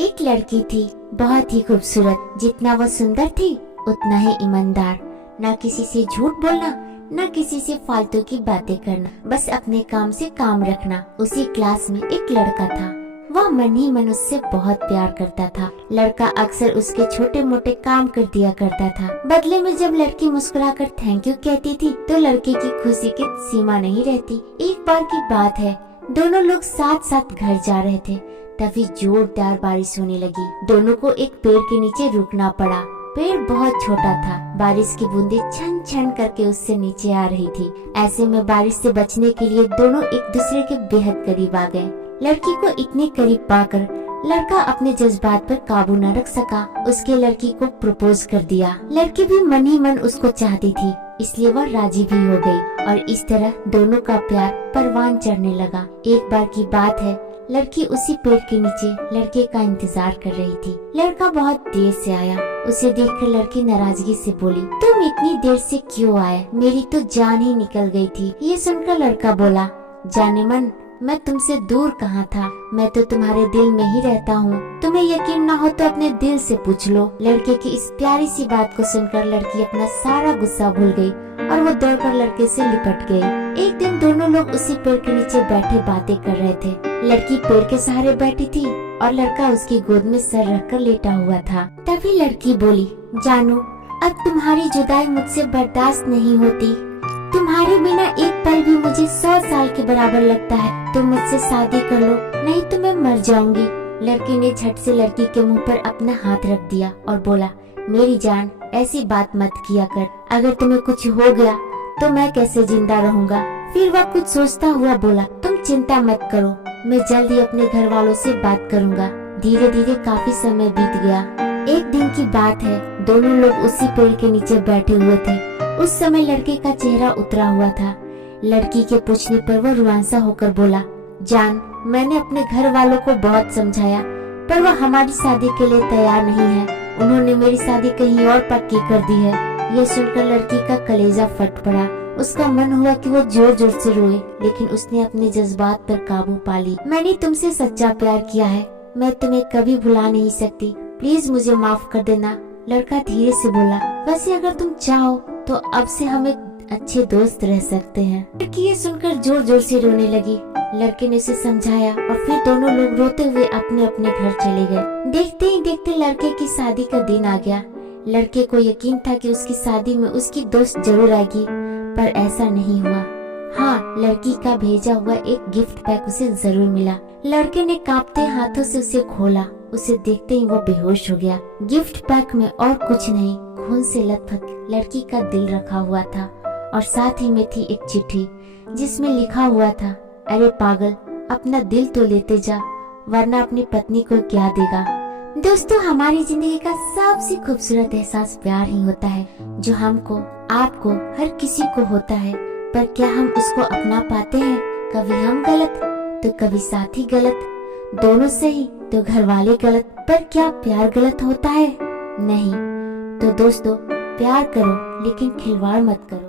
एक लड़की थी, बहुत ही खूबसूरत। जितना वो सुंदर थी उतना ही ईमानदार। ना किसी से झूठ बोलना, ना किसी से फालतू की बातें करना, बस अपने काम से काम रखना। उसी क्लास में एक लड़का था, वह मन ही मन उससे बहुत प्यार करता था। लड़का अक्सर उसके छोटे मोटे काम कर दिया करता था। बदले में जब लड़की मुस्कुराकर थैंक यू कहती थी तो लड़के की खुशी की सीमा नहीं रहती। एक बार की बात है, दोनों लोग साथ साथ घर जा रहे थे, तभी जोरदार बारिश होने लगी। दोनों को एक पेड़ के नीचे रुकना पड़ा। पेड़ बहुत छोटा था, बारिश की बूंदें छन छन करके उससे नीचे आ रही थी। ऐसे में बारिश से बचने के लिए दोनों एक दूसरे के बेहद करीब आ गए। लड़की को इतने करीब पाकर लड़का अपने जज्बात पर काबू न रख सका। उसके लड़की को प्रपोज कर दिया। लड़की भी मन ही मन उसको चाहती थी, इसलिए वह राजी भी हो गई और इस तरह दोनों का प्यार परवान चढ़ने लगा। एक बार की बात है, लड़की उसी पेड़ के नीचे लड़के का इंतजार कर रही थी। लड़का बहुत देर से आया। उसे देखकर लड़की नाराजगी से बोली, तुम इतनी देर से क्यों आए? मेरी तो जान ही निकल गई थी। ये सुनकर लड़का बोला, जाने मन, मैं तुमसे दूर कहाँ था, मैं तो तुम्हारे दिल में ही रहता हूँ। तुम्हें यकीन न हो तो अपने दिल से पूछ लो। लड़के की इस प्यारी सी बात को सुनकर लड़की अपना सारा गुस्सा भूल गई और वो दौड़कर लड़के से लिपट गई। एक दिन दोनों लोग उसी पेड़ के नीचे बैठे बातें कर रहे थे। लड़की पेड़ के सहारे बैठी थी और लड़का उसकी गोद में सर रखकर लेटा हुआ था। तभी लड़की बोली, जानू, अब तुम्हारी जुदाई मुझसे बर्दाश्त नहीं होती। तुम्हारे बिना एक पल भी मुझे 100 साल के बराबर लगता है। तुम मुझसे शादी कर लो, नहीं तो मैं मर जाऊंगी। लड़की ने झट से लड़की के मुंह पर अपना हाथ रख दिया और बोला, मेरी जान, ऐसी बात मत किया कर। अगर तुम्हें कुछ हो गया तो मैं कैसे जिंदा रहूंगा? फिर वह कुछ सोचता हुआ बोला, तुम चिंता मत करो, मैं जल्द ही अपने घर वालों से बात करूंगा। धीरे धीरे काफी समय बीत गया। एक दिन की बात है, दोनों लोग उसी पेड़ के नीचे बैठे हुए थे। उस समय लड़के का चेहरा उतरा हुआ था। लड़की के पूछने पर वह रुआंसा होकर बोला, जान, मैंने अपने घर वालों को बहुत समझाया, पर वह हमारी शादी के लिए तैयार नहीं है। उन्होंने मेरी शादी कहीं और पक्की कर दी है। यह सुनकर लड़की का कलेजा फट पड़ा। उसका मन हुआ कि वो जोर जोर से रोए, लेकिन उसने अपने जज्बात पर काबू पा ली। मैंने तुमसे सच्चा प्यार किया है, मैं तुम्हें कभी भुला नहीं सकती, प्लीज मुझे माफ कर देना। लड़का धीरे से बोला, वैसे अगर तुम चाहो तो अब से हम एक अच्छे दोस्त रह सकते हैं। लड़की ये सुनकर जोर जोर से रोने लगी। लड़के ने उसे समझाया और फिर दोनों लोग रोते हुए अपने अपने घर चले गए। देखते ही देखते लड़के की शादी का दिन आ गया। लड़के को यकीन था कि उसकी शादी में उसकी दोस्त जरूर आएगी, पर ऐसा नहीं हुआ। हाँ, लड़की का भेजा हुआ एक गिफ्ट पैक उसे जरूर मिला। लड़के ने कांपते हाथों से उसे खोला। उसे देखते ही वो बेहोश हो गया। गिफ्ट पैक में और कुछ नहीं, खून से लथपथ लड़की का दिल रखा हुआ था और साथ ही में थी एक चिट्ठी जिसमें लिखा हुआ था, अरे पागल, अपना दिल तो लेते जा, वरना अपनी पत्नी को क्या देगा। दोस्तों, हमारी जिंदगी का सबसे खूबसूरत एहसास प्यार ही होता है, जो हमको, आपको, हर किसी को होता है। पर क्या हम उसको अपना पाते हैं? कभी हम गलत तो कभी साथी गलत, दोनों सही तो घर वाले गलत। पर क्या प्यार गलत होता है? नहीं। तो दोस्तों, प्यार करो लेकिन खिलवाड़ मत करो।